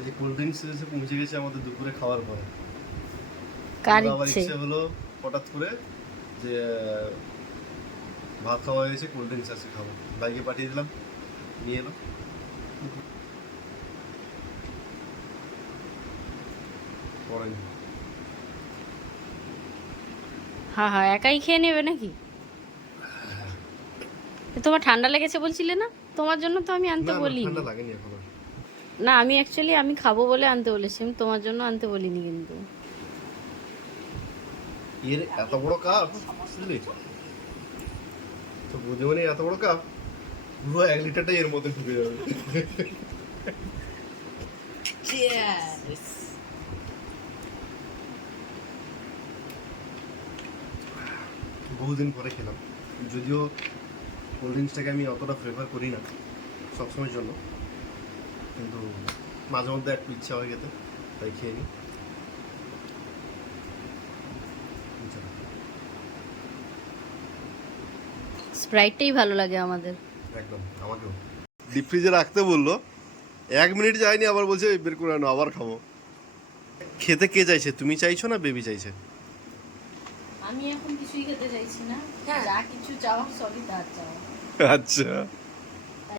এই cold drinks এসে পৌঁছে গেছে আমাদের দুপুরে খাওয়ার পরে। কার ইচ্ছে? হলো হঠাৎ করে যে ভাত খাওয়া হয়ে গেছে কোল্ড ড্রিঙ্কস আছে খাব। বাইকে পাঠিয়ে দিলাম নিয়ে এলো। হ্যাঁ হ্যাঁ একাই খেয়ে নেবে নাকি? তোমার ঠান্ডা লেগেছে বলছিলে না? তোমার জন্য তো আমি আনতে বলি না, আমি অ্যাকচুয়ালি আমি খাব বলে আনতে বলেছি আমি তোমার জন্য আনতে বলিনি কিন্তু। এর এত বড় কাপ? বুঝলি? তো বুঝে মানে এত বড় কাপ পুরো এক লিটারটাই এর মধ্যে ঢুকে যাবে। বহুদিন পরে খেলাম। যদিও কোল্ড ড্রিঙ্কসটাকে আমি অতটা প্রেফার করি না সবসময়ের জন্য। কিন্তু মাঝে মধ্যে একটু ইচ্ছা হয়ে গেছে তাই খেয়ে নিই। স্প্রাইটটাই ভালো লাগে আমাদের। একদম আমাকেও। ডিপ ফ্রিজে রাখতে বলল এক মিনিট যায়নি আবার বলছে বের করে আনো আবার খাব। খেতে কে চাইছে? তুমি চাইছো না বেবি চাইছে? আমি এখন কিছুই খেতে চাইছি না। যা কিছু চাওয়া সবই তার চাওয়া। আচ্ছা।